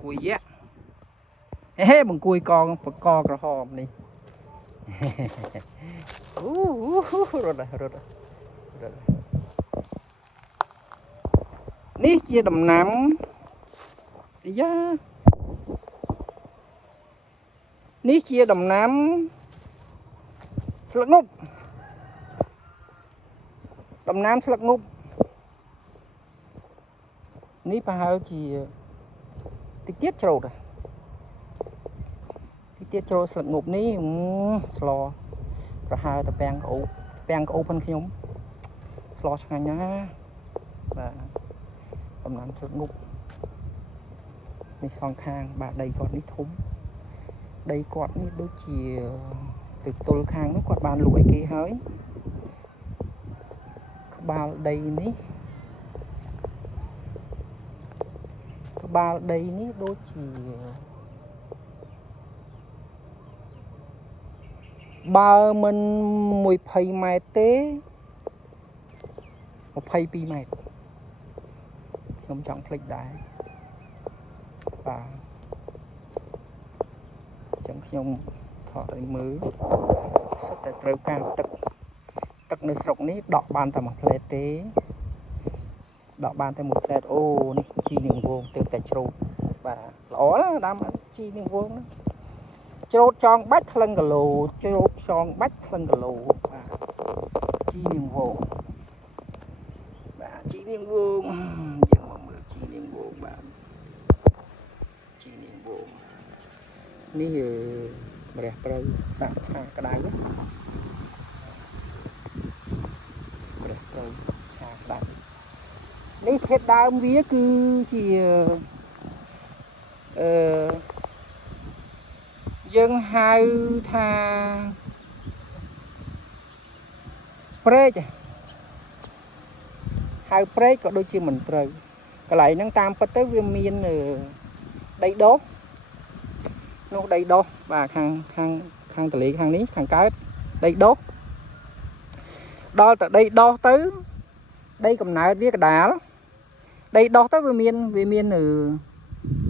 cùi á hé bằng cùi conក្រហមនេះរត់នេះជាដំណាំយ៉ានេះជាដំណាំស្លឹកងប់ដំណាំស្លឹកងប់នេះប្រហែលជាតិចទៀតច្រូតតិចទៀតច្រូតស្លឹកងប់នេះស្លប្រហែលតែពាំងក្អូបផងខ្ញុំស្លឆ្ងាញ់ណាស់បាទដំណាំស្លឹកងប់នេះសងខាងបាទដីគាត់នេះធំដីគាត់នេះដូចជាទៅទល់ខាងនោះគាត់បានលក់ឲ្យគេហើយក្បាលដីនេះដូចជាបើមិន20ម៉ែត្រទេ22ម៉ែត្រខ្ញុំចង់ភ្លេចដែរបាទអញ្ចឹងខ្ញុំថតឲ្យមើលសិតតែត្រូវការទឹកនៅស្រុកនេះដកបានតែមួយផ្លែតទេដកបានតែមួយផ្លែតអូនេះជីនាងវងទៅតែច្រូតបាទល្អណាស់ដាំជីនាងវងណាច្រូតចងបាច់ថ្លឹងគីឡូច្រូតចងបាច់ថ្លឹងគីឡូបាទជីនាងវងបាទជីនាងវងយើងមកមើលជីនាងវងបាទជីនាងវងនេះម្រះព្រៅសាក់ឆាក្តៅម្រះព្រៅឆាក្តៅនេះធាតុដើមវាគឺជាយើងហៅថាព្រែកហៅព្រែកក៏ដូចជាមិនត្រូវកន្លែងហ្នឹងតាមពិតទៅវាមានដីដុះនោះដីដុះបាទខាងទលេខាងនេះខាងកើតដីដុះដល់តែដីដុះទៅដីកំណើតវាកដាលដីដុះទៅវាមាន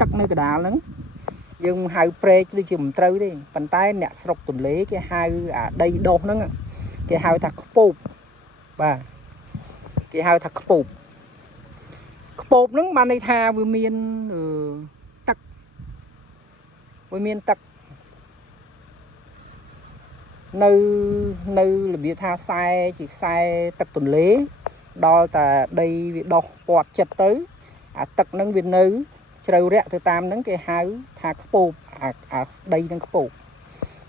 ទឹកនៅកដាលហ្នឹងយើងហៅព្រែកដូចជាមិនត្រូវទេប៉ុន្តែអ្នកស្រុកទន្លេគេហៅអាដីដុះហ្នឹងគេហៅថាខ្ពូបបាទគេហៅថាខ្ពូបហ្នឹងបានន័យថាវាមានទឹកនៅរបៀបថាខ្សែទឹកទន្លេដល់តែដីវាដុះពាត់ចិត្តទៅអាទឹកហ្នឹងវានៅជ្រៅរាក់ទៅតាមហ្នឹងគេហៅថាខ្ពូបអាដីហ្នឹងខ្ពូប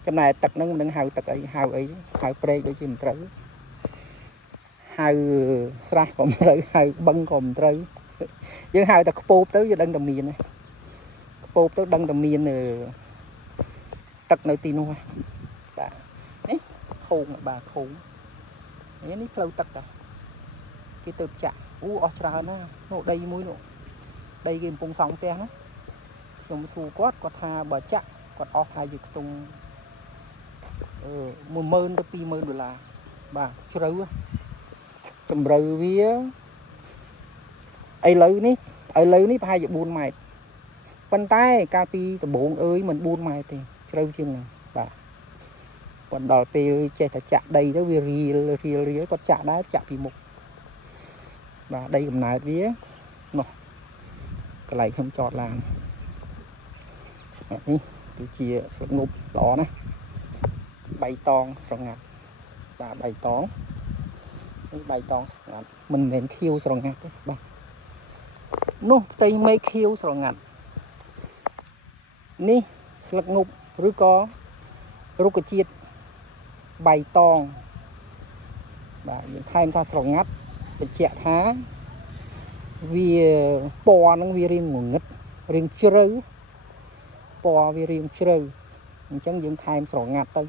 ចំណែកទឹកហ្នឹងមិនដឹងហៅទឹកអីហៅព្រែកដូចជាមិនត្រូវហៅស្រះក៏មិនត្រូវហៅបឹងក៏មិនត្រូវយើងហៅតែខ្ពូបទៅយើងដឹងតែមានខ្ពូបទៅដឹងតែមានទឹកនៅទីនោះបាទនេះខូងបាទខូងនេះផ្លូវទឹកតាគេទៅចាក់អស់ច្រើនណានោះដីមួយនោះដីគេកំពុងសង់ផ្ទះណាខ្ញុំសួរគាត់ថាបើចាក់គាត់អស់ហើយជាខ្ទង់10000 ទៅ 20000 ដុល្លារបាទជ្រៅជំរឿវាឥឡូវនេះប្រហែលជា4ម៉ែត្រប៉ុន្តែកាលពីដំបូងមិន4ម៉ែត្រទេជ្រៅជាងហ្នឹងបាទប៉ុន្តែដល់ពេលចេះតែចាក់ដីទៅវារៀលគាត់ចាក់ដែរចាក់ពីមុខបាទដីកំណើតវានោះកន្លែងខ្ញុំចតឡាននេះគឺជាស្លឹកងប់ល្អណាស់បៃតងស្រងាត់បាទបៃតងនេះបៃតងស្រងាត់មិនមែនខៀវស្រងាត់ទេបាទនោះផ្ទៃមេឃខៀវស្រងាត់នេះស្លឹកងប់ឬក៏រុក្ខជាតិបៃតងបាទយើងថែមថាស្រងាត់បញ្ជាក់ថាវាពណ៌ហ្នឹងវារៀងងងឹតរៀងជ្រៅពណ៌វារៀងជ្រៅអញ្ចឹងយើងថែមស្រងាត់ទៅ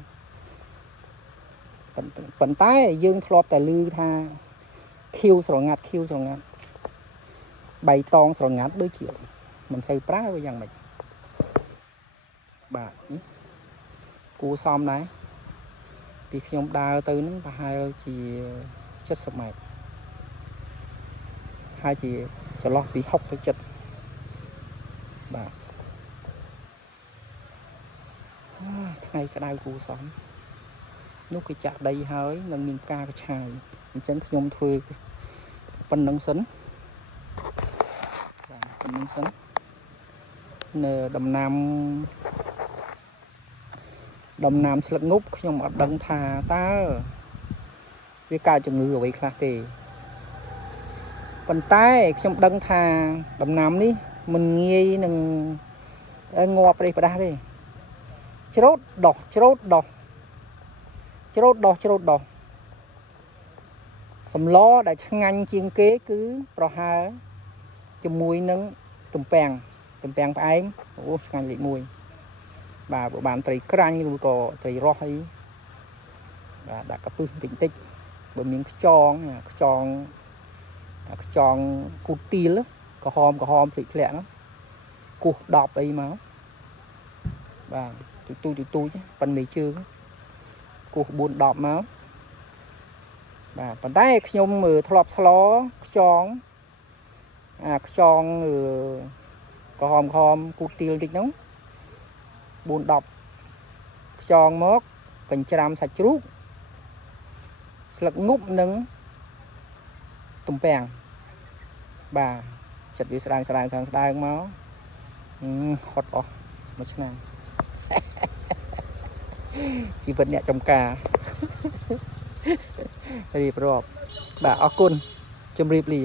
ប៉ុន្តែយើងធ្លាប់តែឮថាខៀវស្រងាត់បៃតងស្រងាត់ដូចជាមិនសូវប្រើវាយ៉ាងម៉េចបាទគួរសមដែរពីខ្ញុំដើរទៅហ្នឹងប្រហែលជា70ម៉ែត្រហើយជាចន្លោះពី60ទៅ70 បាទថ្ងៃក្តៅគូសំនោះគេចាក់ដីហើយនឹងមានការកឆាយអញ្ចឹងខ្ញុំធ្វើប៉ុណ្្នឹងសិនបាទប៉ុណ្្នឹងសិននៅដំណាំស្លឹកងប់ខ្ញុំអត់ដឹងថាតើវាកើតជំងឺអ្វីខ្លះទេប៉ុន្តែខ្ញុំដឹងថាដំណាំនេះមិនងាយនឹងងាប់ប្រេះប្រដាស់ទេច្រូតដោះសម្លដែលឆ្ងាញ់ជាងគេគឺប្រហើជាមួយនឹងទំពាំងផ្អែមអូឆ្ងាញ់លេខ1បាទបើបានត្រីក្រាញ់ឬក៏ត្រីរស់អីបាទដាក់កាពឹសបន្តិចបើមានខ្យងគូទីលក្រហមភ្លេចធ្លាក់ហ្នឹងគោះ10អីមកបាទទូចប៉ុនមេជើងគោះ4 10មកបាទប៉ុន្តែខ្ញុំធ្លាប់ស្លខ្យងក្រហមគូទីលតិចហ្នឹង4 10ខ្យងមកកញ្ច្រាំសាច់ជ្រូកស្លឹកងប់និងទំពាំងបាទចិត្តវាស្ដើងមកហត់អស់មួយឆ្នាំជីវិតអ្នកចំការរៀបរាប់បាទអរគុណជម្រាបលា